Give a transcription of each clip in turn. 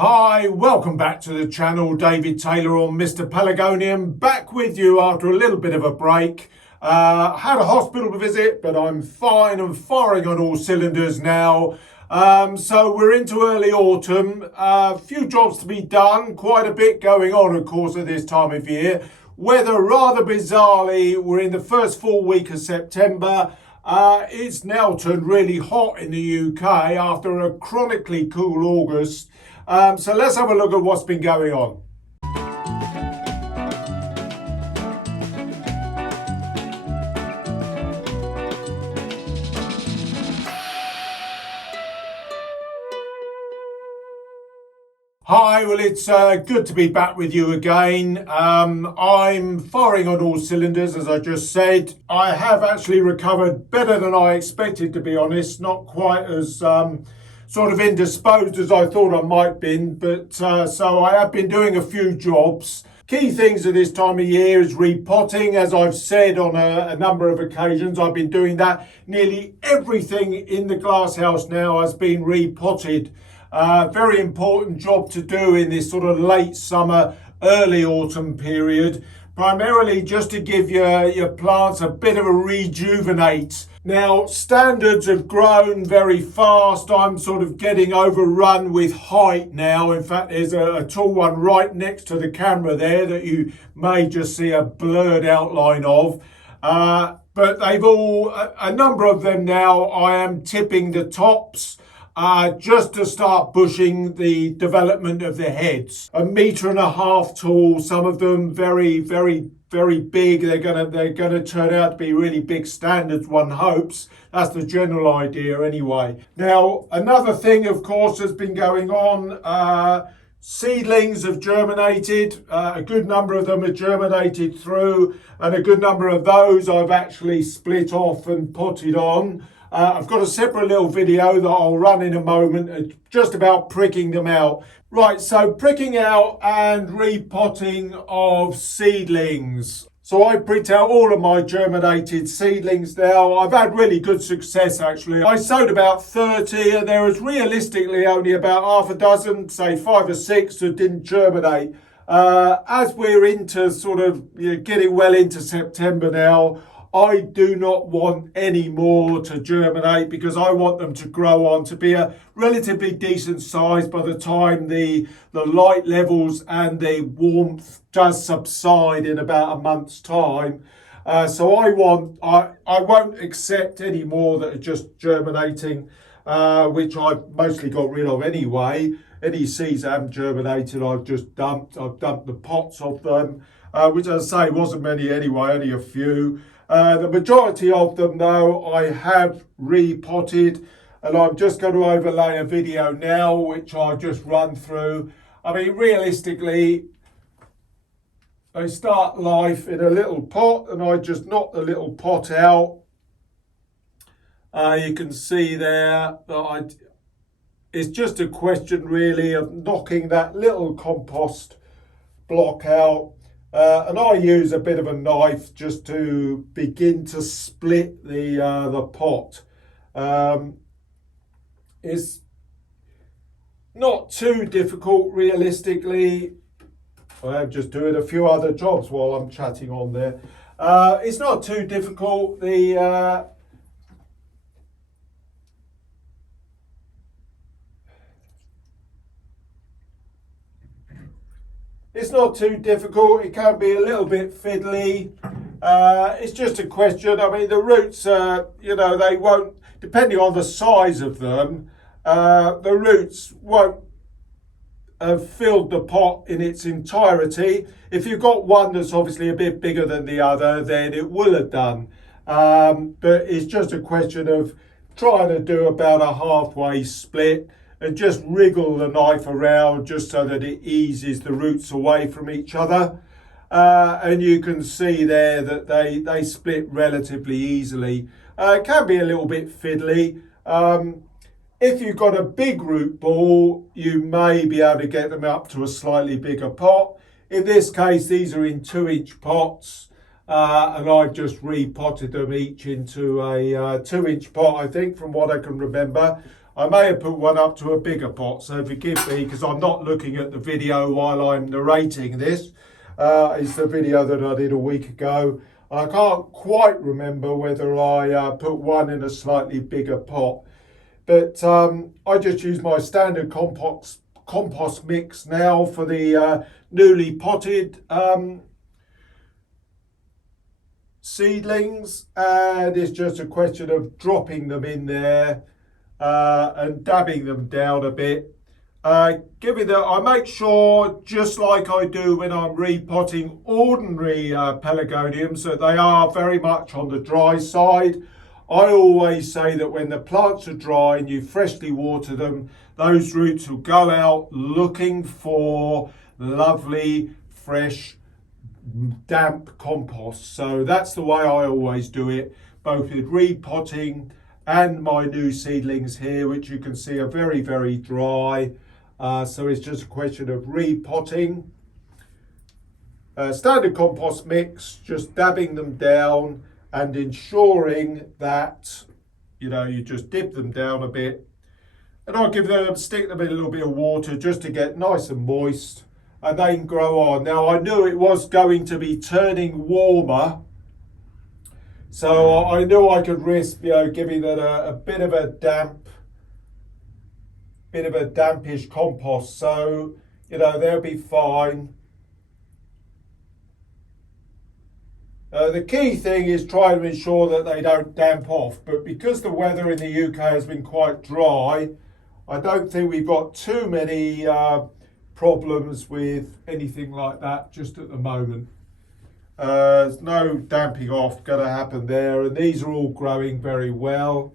Hi, welcome back to the channel. David Taylor or Mr. Pelargonium, back with you after a little bit of a break. Had a hospital visit, but I'm fine and firing on all cylinders now. So we're into early autumn. A few jobs to be done, quite a bit going on, of course, at this time of year. Weather, rather bizarrely, we're in the first full week of September. It's now turned really hot in the UK after a chronically cool August. So let's have a look at what's been going on. Hi, well, it's good to be back with you again. I'm firing on all cylinders, as I just said. I have actually recovered better than I expected, to be honest. Not quite as sort of indisposed as I thought I might been, but so I have been doing a few jobs. Key things at this time of year is repotting. As I've said on a number of occasions, I've been doing that. Nearly everything in the glasshouse now has been repotted. Very important job to do in this sort of late summer, early autumn period, primarily just to give your plants a bit of a rejuvenate. Now, standards have grown very fast. I'm sort of getting overrun with height now. In fact, there's a tall one right next to the camera there that you may just see a blurred outline of. But they've all, a number of them now, I am tipping the tops. Just to start bushing the development of the heads. 1.5 meters tall, some of them very big. They're gonna turn out to be really big standards, one hopes. That's the general idea anyway. Now, another thing, of course, has been going on. Seedlings have germinated. A good number of them have germinated through, and a good number of those I've actually split off and potted on. I've got a separate little video that I'll run in a moment, just about pricking them out. Right, so pricking out and repotting of seedlings. So I pricked out all of my germinated seedlings now. I've had really good success, actually. I sowed about 30, and there was realistically only about half a dozen, say 5 or 6, that didn't germinate. As we're into sort of getting well into September now, I do not want any more to germinate because I want them to grow on to be a relatively decent size by the time the light levels and the warmth does subside in about a month's time. So I won't accept any more that are just germinating, which I've mostly got rid of anyway. Any seeds that haven't germinated, I've just dumped. I've dumped the pots of them, which, as I say, wasn't many anyway, only a few. The majority of them, though, I have repotted, and I'm just going to overlay a video now, which I'll just run through. I mean, realistically, they start life in a little pot, and I just knock the little pot out. You can see there that it's just a question, really, of knocking that little compost block out. And I use a bit of a knife just to begin to split the pot. It's not too difficult, realistically. I'm just doing a few other jobs while I'm chatting on there. It's not too difficult. It's not too difficult. It can be a little bit fiddly. It's just a question. I mean, the roots, they won't, depending on the size of them, the roots won't have filled the pot in its entirety. If you've got one that's obviously a bit bigger than the other, then it will have done. But it's just a question of trying to do about a halfway split and just wriggle the knife around just so that it eases the roots away from each other. And you can see there that they split relatively easily. It can be a little bit fiddly. If you've got a big root ball, you may be able to get them up to a slightly bigger pot. In this case, these are in 2-inch pots, and I've just repotted them each into a 2-inch pot, I think, from what I can remember. I may have put one up to a bigger pot, so forgive me because I'm not looking at the video while I'm narrating this. It's the video that I did a week ago. I can't quite remember whether I put one in a slightly bigger pot, but I just use my standard compost mix now for the newly potted seedlings, and it's just a question of dropping them in there and dabbing them down a bit. Giving that, I make sure, just like I do when I'm repotting ordinary pelargoniums, that they are very much on the dry side. I always say that when the plants are dry and you freshly water them, those roots will go out looking for lovely, fresh, damp compost. So that's the way I always do it, both with repotting and my new seedlings here, which you can see are very, very dry. So it's just a question of repotting. Standard compost mix, just dabbing them down and ensuring that, you know, you just dip them down a bit. And I'll stick them in a little bit of water just to get nice and moist, and they can grow on. Now, I knew it was going to be turning warmer, so I knew I could risk, you know, giving that a bit of a dampish compost. So, you know, they'll be fine. The key thing is trying to ensure that they don't damp off. But because the weather in the UK has been quite dry, I don't think we've got too many problems with anything like that just at the moment. There's no damping off going to happen there, and these are all growing very well.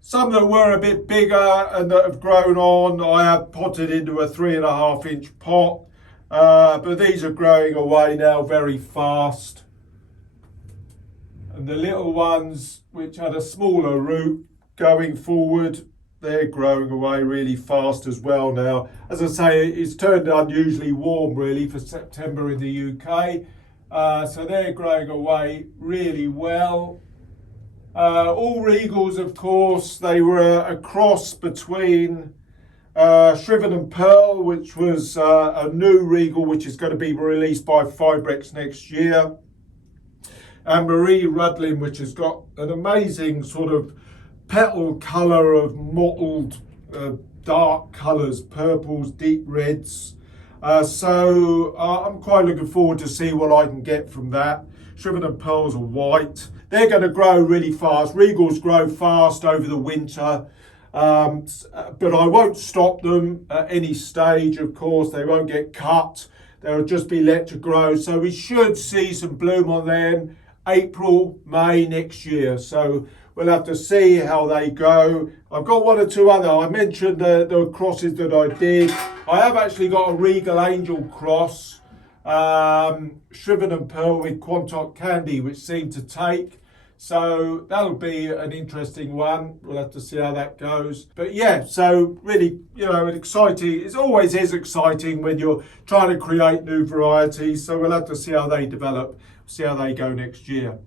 Some that were a bit bigger and that have grown on, I have potted into a 3.5-inch pot, but these are growing away now very fast. And the little ones, which had a smaller root going forward, they're growing away really fast as well now. As I say, it's turned unusually warm really for September in the UK. So they're growing away really well. All Regals, of course, they were a cross between Shriven and Pearl, which was a new Regal, which is going to be released by Fibrex next year. And Marie Rudlin, which has got an amazing sort of petal colour of mottled dark colours, purples, deep reds. So I'm quite looking forward to see what I can get from that. Shriven and Pearls are white. They're going to grow really fast. Regals grow fast over the winter, but I won't stop them at any stage, of course. They won't get cut. They'll just be let to grow. So we should see some bloom on them April, May next year. So we'll have to see how they go. I've got one or two other. I mentioned the crosses that I did. I have actually got a Regal Angel cross, Shriven and Pearl with Quantock Candy, which seemed to take. So that'll be an interesting one. We'll have to see how that goes. But yeah, so really, you know, exciting. It always is exciting when you're trying to create new varieties. So we'll have to see how they develop, see how they go next year.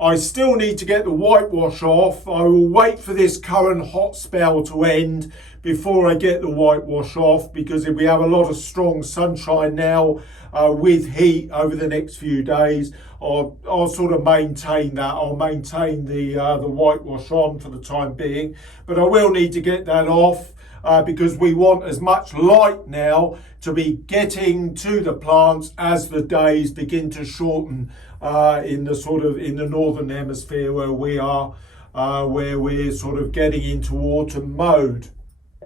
I still need to get the whitewash off. I will wait for this current hot spell to end before I get the whitewash off, because if we have a lot of strong sunshine now with heat over the next few days, I'll sort of maintain that. I'll maintain the whitewash on for the time being, but I will need to get that off because we want as much light now to be getting to the plants as the days begin to shorten in the northern hemisphere where we are, where we're sort of getting into autumn mode.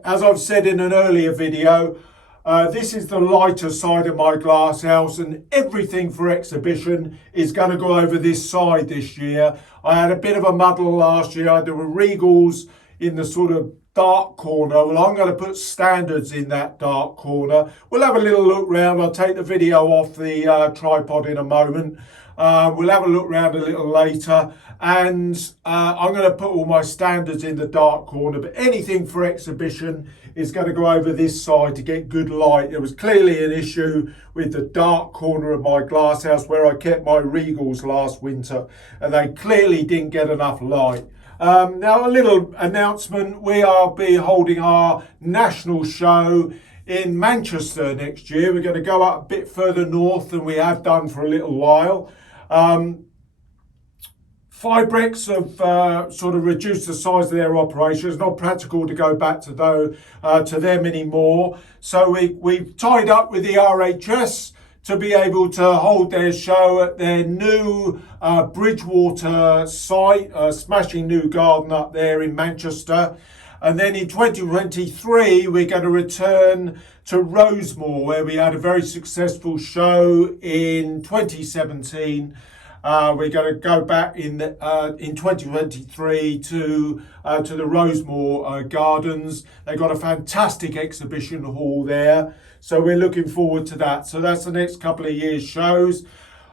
As I've said in an earlier video, this is the lighter side of my glass house, and everything for exhibition is going to go over this side this year. I had a bit of a muddle last year. There were Regals in the sort of dark corner. Well, I'm going to put standards in that dark corner. We'll have a little look round. I'll take the video off the tripod in a moment. We'll have a look around a little later, and I'm going to put all my standards in the dark corner, but anything for exhibition is going to go over this side to get good light. There was clearly an issue with the dark corner of my glasshouse where I kept my Regals last winter, and they clearly didn't get enough light. Now, a little announcement. We are be holding our national show in Manchester next year. We're going to go up a bit further north than we have done for a little while. Fibrex have sort of reduced the size of their operation. It's not practical to go back to them anymore. So we've tied up with the RHS to be able to hold their show at their new Bridgewater site, a smashing new garden up there in Manchester. And then in 2023, we're going to return to Rosemore, where we had a very successful show in 2017. We're going to go back in 2023 to the Rosemore Gardens. They've got a fantastic exhibition hall there, so we're looking forward to that. So that's the next couple of years' shows.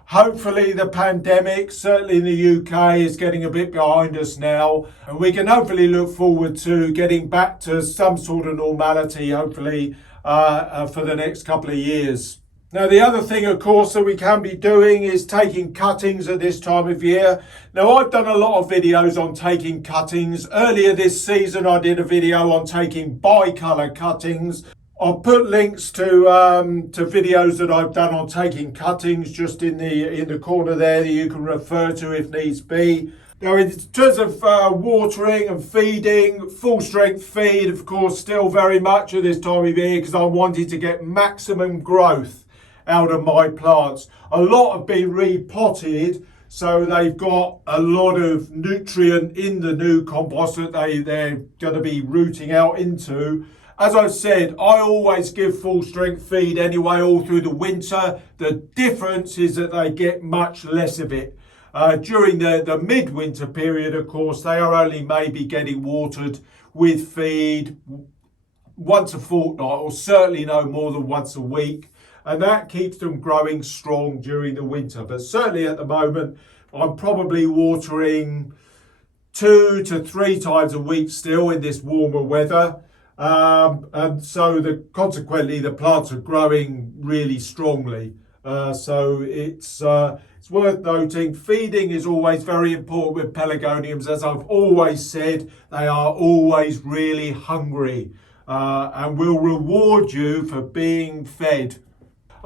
Hopefully the pandemic, certainly in the UK, is getting a bit behind us now, and we can hopefully look forward to getting back to some sort of normality, hopefully for the next couple of years. Now, the other thing, of course, that we can be doing is taking cuttings at this time of year. Now, I've done a lot of videos on taking cuttings. Earlier this season, I did a video on taking bicolour cuttings. I'll put links to videos that I've done on taking cuttings just in the corner there that you can refer to if needs be. Now, in terms of watering and feeding, full strength feed, of course, still very much at this time of year because I wanted to get maximum growth out of my plants. A lot have been repotted, so they've got a lot of nutrient in the new compost that they're going to be rooting out into. As I've said, I always give full strength feed anyway all through the winter. The difference is that they get much less of it. During the midwinter period, of course, they are only maybe getting watered with feed once a fortnight, or certainly no more than once a week. And that keeps them growing strong during the winter. But certainly at the moment, I'm probably watering 2 to 3 times a week still in this warmer weather. And so consequently, the plants are growing really strongly. So it's worth noting, feeding is always very important with Pelargoniums. As I've always said, they are always really hungry and will reward you for being fed.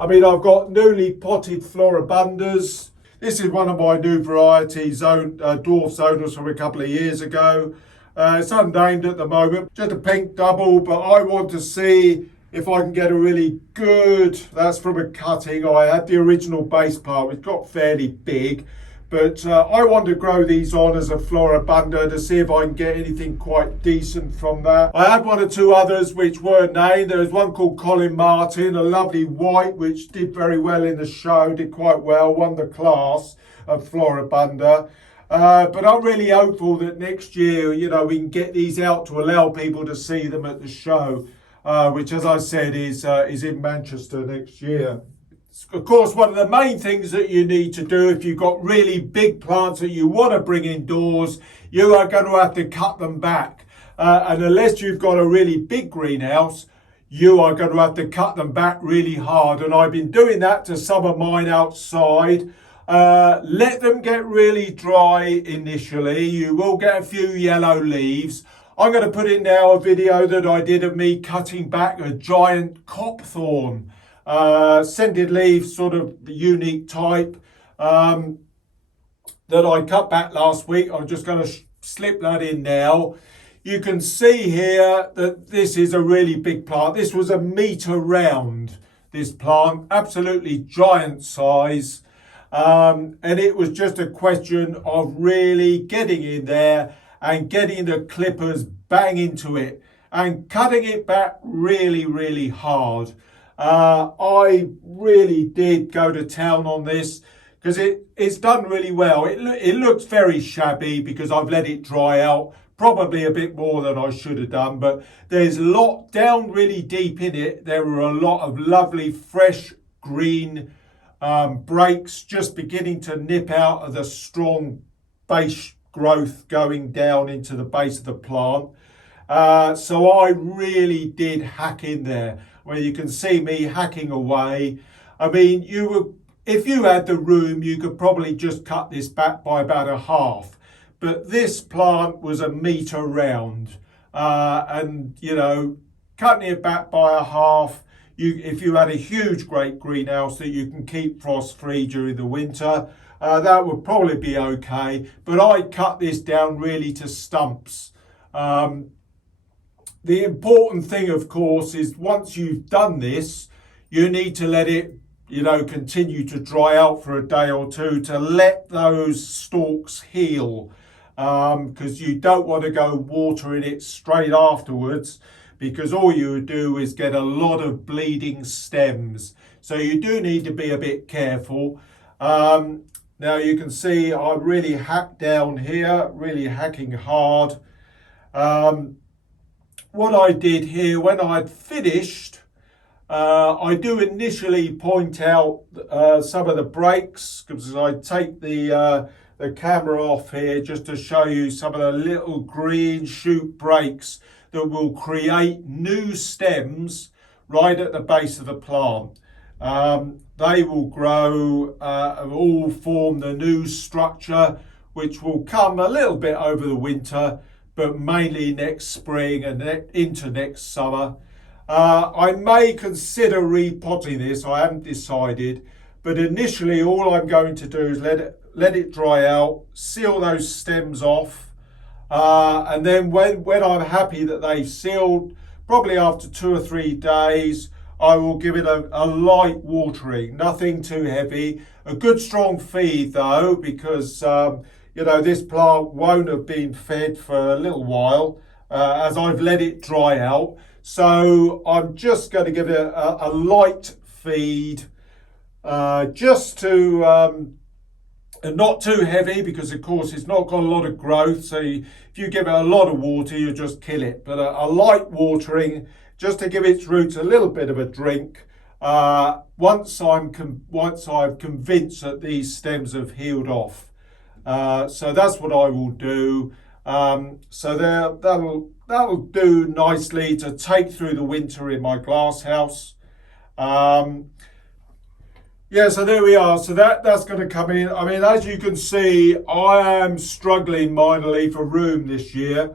I mean, I've got newly potted Floribundas. This is one of my new varieties, dwarf zonals from a couple of years ago. It's unnamed at the moment, just a pink double, but I want to see if I can get a really good, that's from a cutting. I had the original base plant, which got fairly big, but I want to grow these on as a Floribunda to see if I can get anything quite decent from that. I had 1 or 2 others which weren't named. There was one called Colin Martin, a lovely white, which did very well in the show, did quite well, won the class of Floribunda. But I'm really hopeful that next year, we can get these out to allow people to see them at the show, which, as I said, is in Manchester next year. Of course, one of the main things that you need to do if you've got really big plants that you want to bring indoors, you are going to have to cut them back. And unless you've got a really big greenhouse, you are going to have to cut them back really hard. And I've been doing that to some of mine outside. Let them get really dry initially. You will get a few yellow leaves. I'm going to put in now a video that I did of me cutting back a giant copthorn. Scented leaves, sort of unique type, that I cut back last week. I'm just going to slip that in now. You can see here that this is a really big plant. This was 1 metre round, this plant, absolutely giant size. And it was just a question of really getting in there and getting the clippers bang into it and cutting it back really, really hard. I really did go to town on this because it's done really well. It looks very shabby because I've let it dry out, probably a bit more than I should have done, but there's a lot down really deep in it. There were a lot of lovely fresh green breaks just beginning to nip out of the strong base growth going down into the base of the plant. So I really did hack in there, where you can see me hacking away. I mean, if you had the room, you could probably just cut this back by about a half. But this plant was a metre round, and cutting it back by a half. If you had a huge great greenhouse that you can keep frost free during the winter, that would probably be okay. But I cut this down really to stumps. The important thing, of course, is once you've done this, you need to let it, continue to dry out for a day or two to let those stalks heal. Because you don't want to go watering it straight afterwards, because all you would do is get a lot of bleeding stems. So you do need to be a bit careful. Now you can see I really hacked down here, really hacking hard. What I did here, when I'd finished, I do initially point out some of the breaks, because I take the camera off here just to show you some of the little green shoot breaks that will create new stems right at the base of the plant. They will grow and all form the new structure, which will come a little bit over the winter, but mainly next spring and into next summer. I may consider repotting this, I haven't decided, but initially all I'm going to do is let it dry out, seal those stems off, and then when I'm happy that they've sealed, probably after 2 or 3 days, I will give it a light watering, nothing too heavy. A good strong feed though, because this plant won't have been fed for a little while, as I've let it dry out. So I'm just going to give it a light feed, just to and not too heavy, because of course it's not got a lot of growth, so if you give it a lot of water you'll just kill it. But a light watering just to give its roots a little bit of a drink, once I've convinced that these stems have healed off. So that's what I will do. So that'll do nicely to take through the winter in my glass house. Yeah, so there we are. So that's going to come in. I mean, as you can see, I am struggling mightily for room this year.